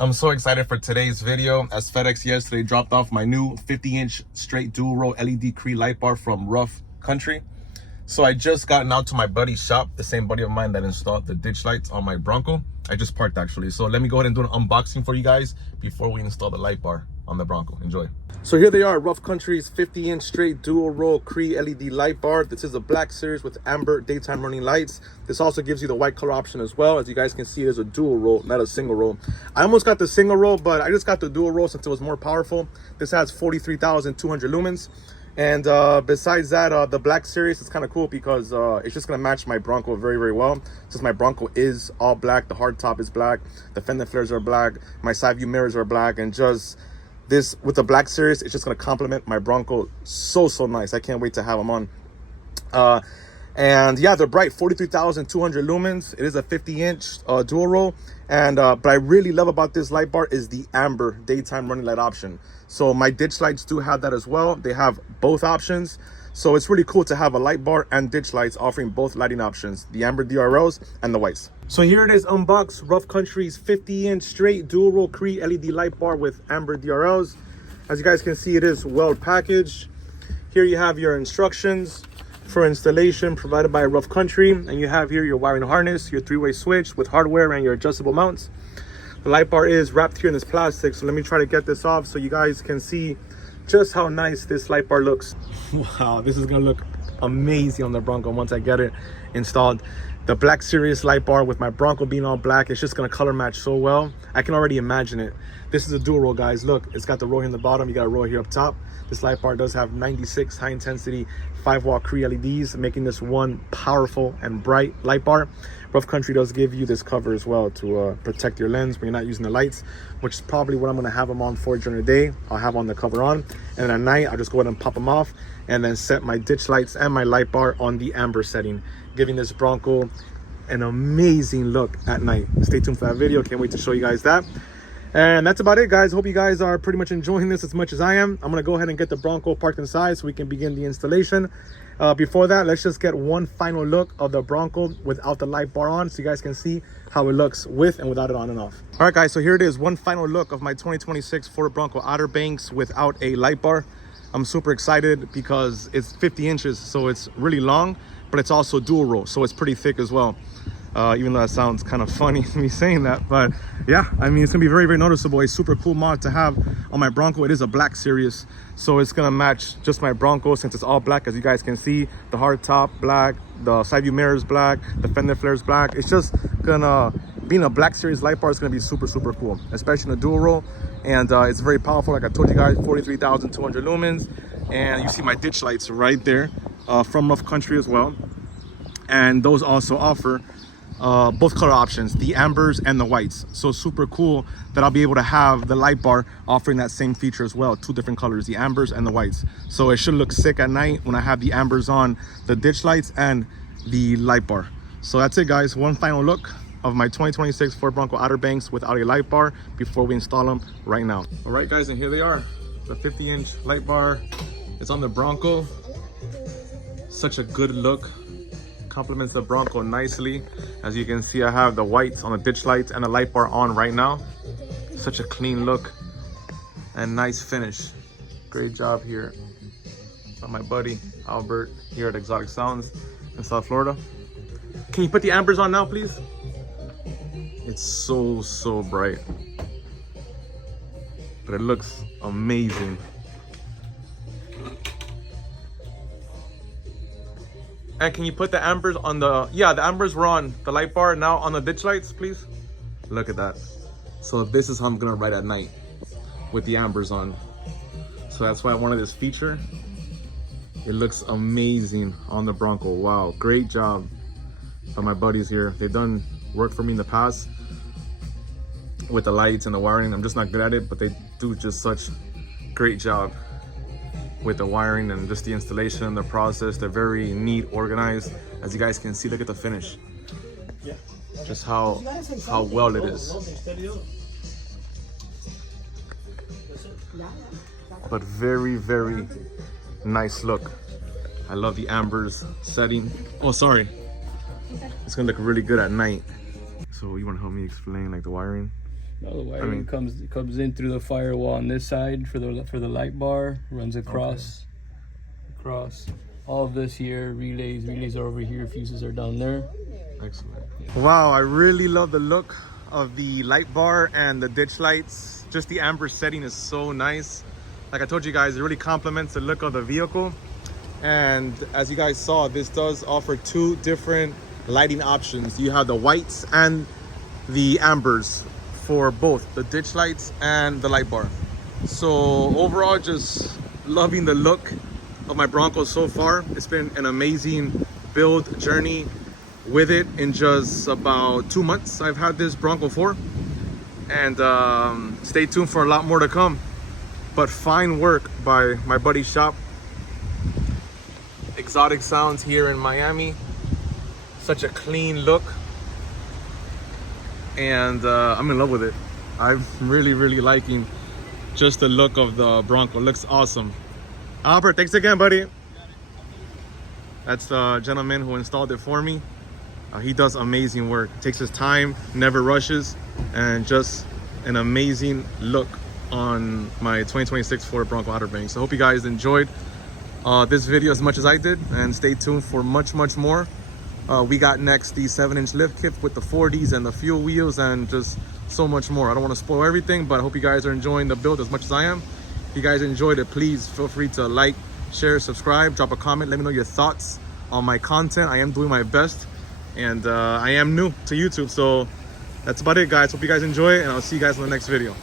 I'm so excited for today's video as FedEx yesterday dropped off my new 50-inch straight dual row LED Cree light bar from Rough Country. So I just gotten out to my buddy's shop, the same buddy of mine that installed the ditch lights on my Bronco. I just parked actually. So let me go ahead and do an unboxing for you guys before we install the light bar on the Bronco. Enjoy. So here they are, Rough Country's 50-inch straight dual row Cree LED light bar. This is a black series with amber daytime running lights. This also gives you the white color option as well. As you guys can see, there's a dual row, not a single row. I almost got the single row, but I just got the dual row since it was more powerful. This has 43,200 lumens. And besides that, the black series is kind of cool because it's just going to match my Bronco very, very well. Since my Bronco is all black, the hard top is black, the fender flares are black, my side view mirrors are black, and just this with the black series, it's just going to complement my Bronco so nice. I can't wait to have them on. And yeah, they're bright, 43,200 lumens. It is a 50-inch dual row. And but I really love about this light bar is the amber daytime running light option. So my ditch lights do have that as well. They have both options. So it's really cool to have a light bar and ditch lights offering both lighting options, the amber DRLs and the whites. So here it is unboxed, Rough Country's 50-inch straight dual row Cree LED light bar with amber DRLs. As you guys can see, it is well packaged. Here you have your instructions for installation provided by Rough Country, and you have here your wiring harness, your three-way switch with hardware, and your adjustable mounts. The light bar is wrapped here in this plastic, so let me try to get this off so you guys can see just how nice this light bar looks. Wow, this is gonna look amazing on the Bronco once I get it installed. The black series light bar with my Bronco being all black, it's just gonna color match so well. I can already imagine it. This is a dual row, guys. Look, it's got the row here in the bottom, you got a row here up top. This light bar does have 96 high intensity 5-watt Cree LEDs, making this one powerful and bright light bar. Rough Country does give you this cover as well to protect your lens when you're not using the lights, which is probably what I'm going to have them on for during the day. I'll have on the cover on, and then at night I'll just go ahead and pop them off and then set my ditch lights and my light bar on the amber setting, giving this Bronco an amazing look at night. Stay tuned for that video. Can't wait to show you guys that. And that's about it, guys. Hope you guys are pretty much enjoying this as much as I am. I'm gonna go ahead and get the Bronco parked inside so we can begin the installation. Before that, let's just get one final look of the Bronco without the light bar on so you guys can see how it looks with and without it on and off. All right, guys, so here it is, one final look of my 2026 Ford Bronco Outer Banks without a light bar. I'm super excited because it's 50 inches, so it's really long, but it's also dual row, so it's pretty thick as well. Even though that sounds kind of funny me saying that, but yeah, I mean, it's gonna be very, very noticeable. A super cool mod to have on my Bronco. It is a black series, so it's gonna match just my Bronco since it's all black. As you guys can see, the hard top black, the side view mirrors black, the fender flares black. It's just gonna, being a black series light bar is gonna be super cool, especially in the dual row. And it's very powerful, like I told you guys, 43,200 lumens. And you see my ditch lights right there from Rough Country as well, and those also offer both color options, the ambers and the whites. So super cool that I'll be able to have the light bar offering that same feature as well, two different colors, the ambers and the whites. So it should look sick at night when I have the ambers on the ditch lights and the light bar. So that's it, guys, one final look of my 2026 Ford Bronco Outer Banks without a light bar before we install them right now. All right, guys, and here they are, the 50-inch light bar. It's on the Bronco. Such a good look, complements the Bronco nicely. As you can see, I have the whites on the ditch lights and the light bar on right now. Such a clean look and nice finish. Great job here by my buddy Albert here at Exotic Sounds in South Florida. Can you put the ambers on now, please? It's so bright, but it looks amazing. And can you put the ambers on the, yeah, the ambers were on the light bar, now on the ditch lights, please? Look at that. So this is how I'm gonna ride at night, with the ambers on. So that's why I wanted this feature. It looks amazing on the Bronco. Wow, great job by my buddies here. They've done work for me in the past with the lights and the wiring. I'm just not good at it, but they do just such great job with the wiring and just the installation, the process. They're very neat, organized. As you guys can see, look at the finish. Just how well it is. But very nice look. I love the ambers setting. Oh, sorry. It's gonna look really good at night. So you wanna help me explain like the wiring? No, the wiring comes in through the firewall on this side for the light bar, runs across all of this here. Relays are over here, fuses are down there. Excellent. Wow, I really love the look of the light bar and the ditch lights. Just the amber setting is so nice. Like I told you guys, it really complements the look of the vehicle. And as you guys saw, this does offer two different lighting options. You have the whites and the ambers for both the ditch lights and the light bar. So overall, just loving the look of my Bronco so far. It's been an amazing build journey with it. In just about 2 months I've had this Bronco 4, and stay tuned for a lot more to come. But fine work by my buddy's shop, Exotic Sounds here in Miami. Such a clean look, and I'm in love with it. I'm really liking just the look of the Bronco. Looks awesome. Albert, thanks again, buddy. That's the gentleman who installed it for me. He does amazing work, takes his time, never rushes, and just an amazing look on my 2026 Ford Bronco Outer Banks. So I hope you guys enjoyed this video as much as I did, and stay tuned for much more. We got next the 7-inch lift kit with the 40s and the fuel wheels and just so much more. I don't want to spoil everything, but I hope you guys are enjoying the build as much as I am. If you guys enjoyed it, please feel free to like, share, subscribe, drop a comment, let me know your thoughts on my content. I am doing my best, and I am new to YouTube, so that's about it, guys. Hope you guys enjoy it, and I'll see you guys in the next video.